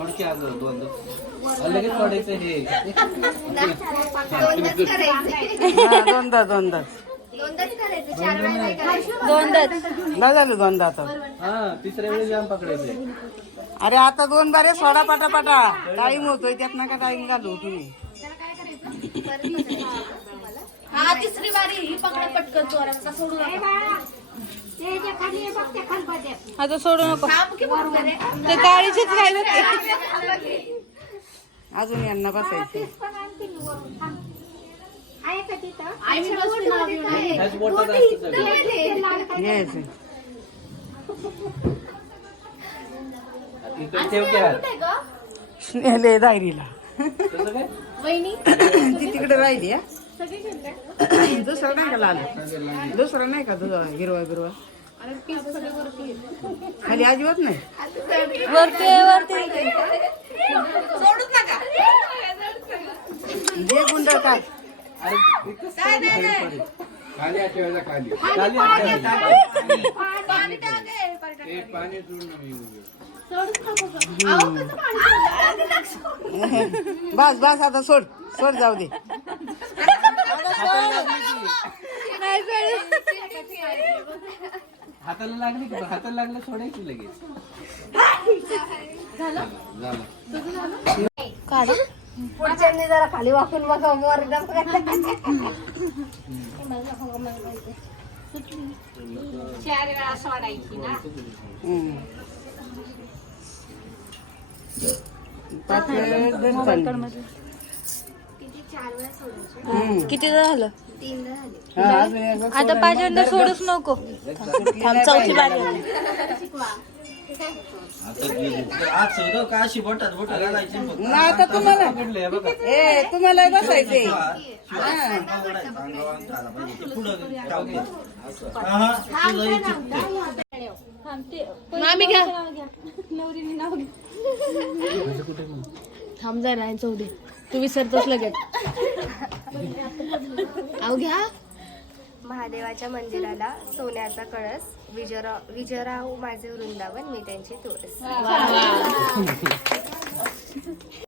थोडकी अगं दोन लगेच सोडायचं हे. दोनदाच करायचे. हा, दोनदा दोनदा दोनदाच. करायचे चार वेळा नाही करायचे दोनदाच नाही झालं दोनदा आता. हा तिसऱ्या वेळेस जाम पकडायचे अरे आता दोन बारे सोडा पाटा टाइम होतोय त्यात नका टाइम घालू तुम्ही. हा तिसरी बारी ही पकडा पटकन चोरांचा सोडू नका. आता सोडू नको. ते काळीचीच काय अजून यांना बसायचं. घ्यायचं. नेले डायरीला तसं काय? वहिनी. ती तिकडे राहिली हा. दुसरा नाही का लाल? दुसरा नाही का तुझा हिरवा बिरवा खाली अजिबात नाही. वरती वरती जे गुंड काय? खाली? खाली ठेवायचा खाली. ते पाणी सोडून. बस बस आता सोड. सोड जाऊ दे. हाताला लागली की हाताला लागलं सोडायची लगेच. काढा. पुढच्यांनी जरा खाली वाकून बघा मोर चार वेळा सोडायची ना. हम्म. पाच वेळेस दर्शन. किती चार वेळा सोडायची. किती झालं? आता पाचव्यांदा सोडूच नको. थांब चौथी बारी अशी बोटात बोट घालायची फक्त. ना आता तुम्हाला ए तुम्हाला बसायचे मामी घ्या. थांब जा नाही चौधरी तू विसरतोस लगेच. अहो घ्या. महादेवाच्या मंदिराला सोन्याचा कळस विजयराव विजयराव माझे वृंदावन मी त्यांची तुळस.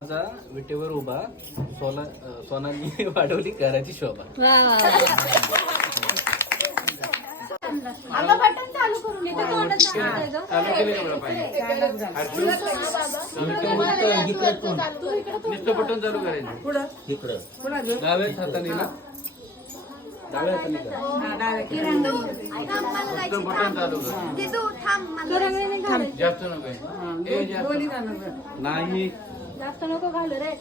माझा विटेवर उभा सोना सोनाली वाढवली कराची शोभा चालू केले का बरं पाणी? चालू केलं मग इकडं कोण? नुसतं बटन चालू करायचं. इकडं. डाव्याच हाताने ना? डाव्या हाताने बटन चालू कर. ते तू थांब मला जास्त नको जास्त. नाही. जास्त नको घालू रे.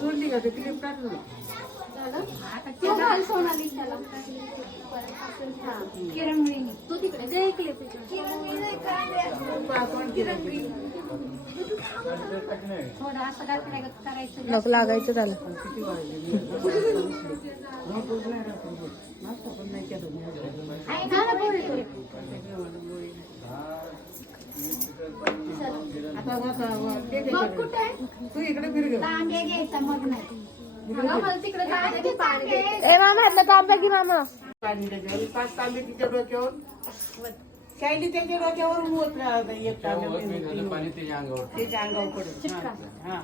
सोडली का ते? क्लिप सोनाली त्याला तू तिकडे दे क्लिप थोडं असं काय करायचं नको लागायचं त्याला तू इकडे फिर ग. ए मामा म्हटलं तांब्या की मामा पाणी त्याच्यावर पाच तांबे तिच्या डोक्यावर शायली त्याच्या डोक्यावर होत नाही एक तांबे पाणी त्याच्या अंगावर त्याच्या अंगावर पडत हा,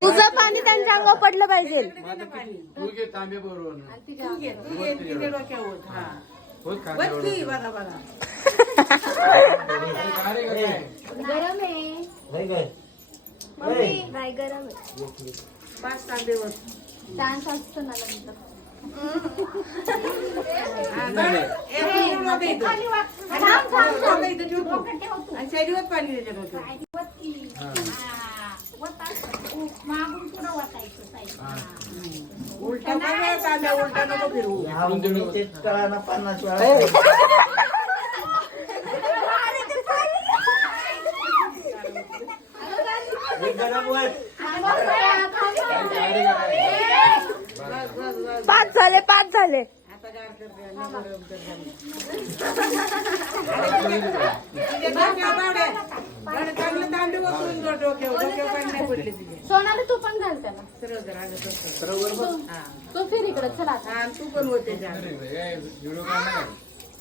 तुझं पाणी त्यांच्या अंगावर पडलं पाहिजे तू घे तांबे बरोबर तू तू हा गरम आहे नाही गरम आहे. पाच तांबेवर डान्स असतो ना नंतर हा, बरं. ए, तू डोकं इथं. डोकं इथं ठेव तू. आणि शायलीवर पाणी डोक्यावर उलटा बघा, तांब्या उलटा नको पाणी नाही पडले तुझे सोनाली तू पण घाल त्याला. हा. तू फिर इकडे चला हा, तू पण होते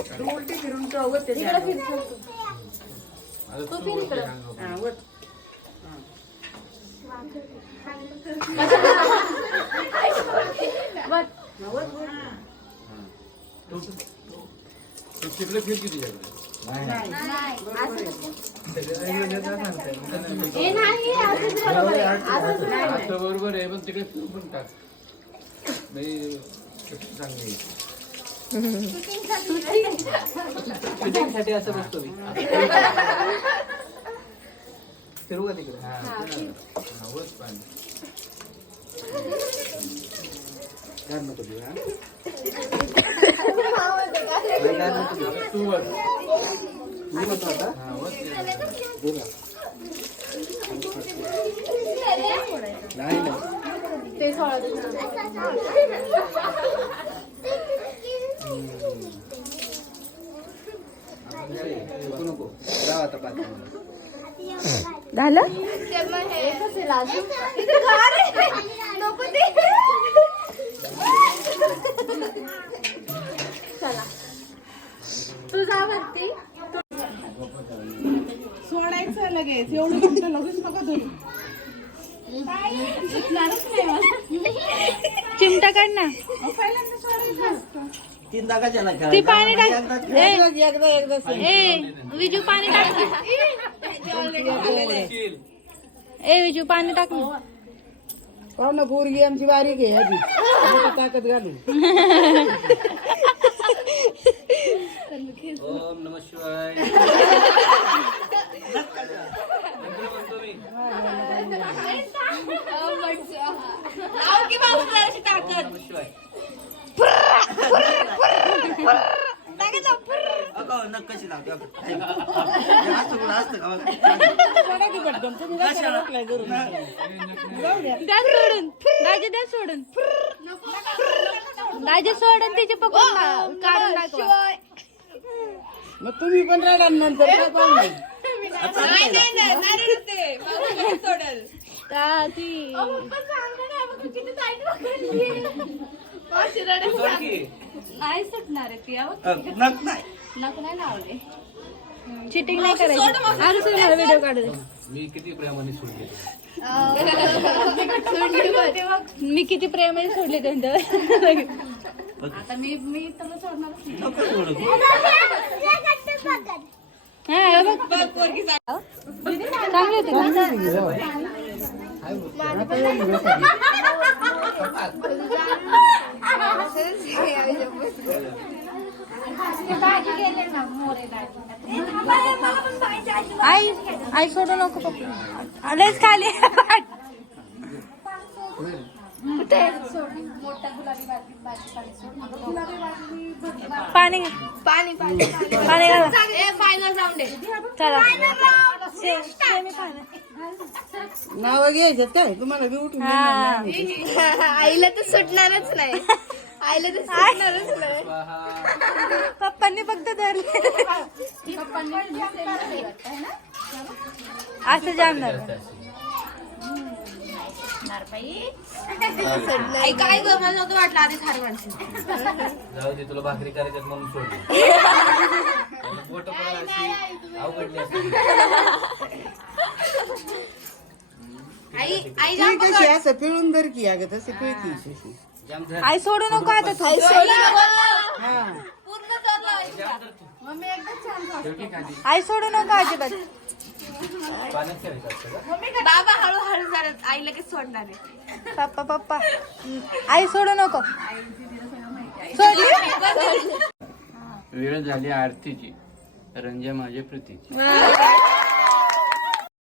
तू उलटी फिरून तो त्याच्या अंगावर. आता तू वरती अंगावर. तिकडे फिर किती तुझ्याकडे बरोबर आहे पण तिकडे फिरून पण टाक नाही चांगली साठी असं बसतो मी. फिरू का तिकडे हा हा, पाणी हा? नाही. तू आता हा ना. नको राहा आता पाच झालं? सोडायचं लगेच एवढं मोठं लगेच नका चिमटा काढ ना. पहिल्यांदा सोडायचं असतं तीन जागाच्या ना ती पाणी टाक. एकदा एकदा विजू पाणी टाक. ए विजू पाणी टाक ना. पाहू ना पोरगी आमची बारीक आहे आधी मोठी ताकद घालून. ओम नम शिवाय. अगं नक कशी लावते? अगं. हे असं कुठं असतं का बघा. सोडा की पटकन तुम्ही कशाला बसलाय करून द्या. सोडून दाजे द्या सोडून. दाजे सोडून तिचे पकडून ना- काढून दाखवा मग तुम्ही पण रडा नंतर काय तू. नाही सुटणार आहे ती अहो. अ, नाही. नको नाही लावले चिटिंग नाही करायची अरे तुला व्हिडिओ काढू दे. मी किती प्रेमाने सोडले मी किती प्रेमाने सोडले त्यांच्यावर नको सोडू हा, बघ. चांगली होती का? आई आई सोडू नको पप्पा. लयच खाली कुठे? पाणी पाणी पाणी पाणी. चला. नाव घ्यायचं काय? तुम्हाला बी उठून आईला तर सुटणारच नाही. आईला तर सुटणारच नाही. पप्पांनी फक्त धरले. असं जामणार. काय गमत नव्हतं वाटलं आधी खार माणसं. जाऊ दे तुला भाकरी करायच्यात म्हणून सोडली. बोट पण अशी अवघडली असती आई आई कशी असं पिळून धर की अगं तसे पिळती. जाम आई सोडू नको आता तू. हा आई सोडू नको अजिबात. बाबा हळूहळू जरा आई लगेच सोडणार आहे. पप्पा पप्पा. आई सोडू नको. सोडली? वेळ झाली आरतीची. रंजा माझे प्रीतीची.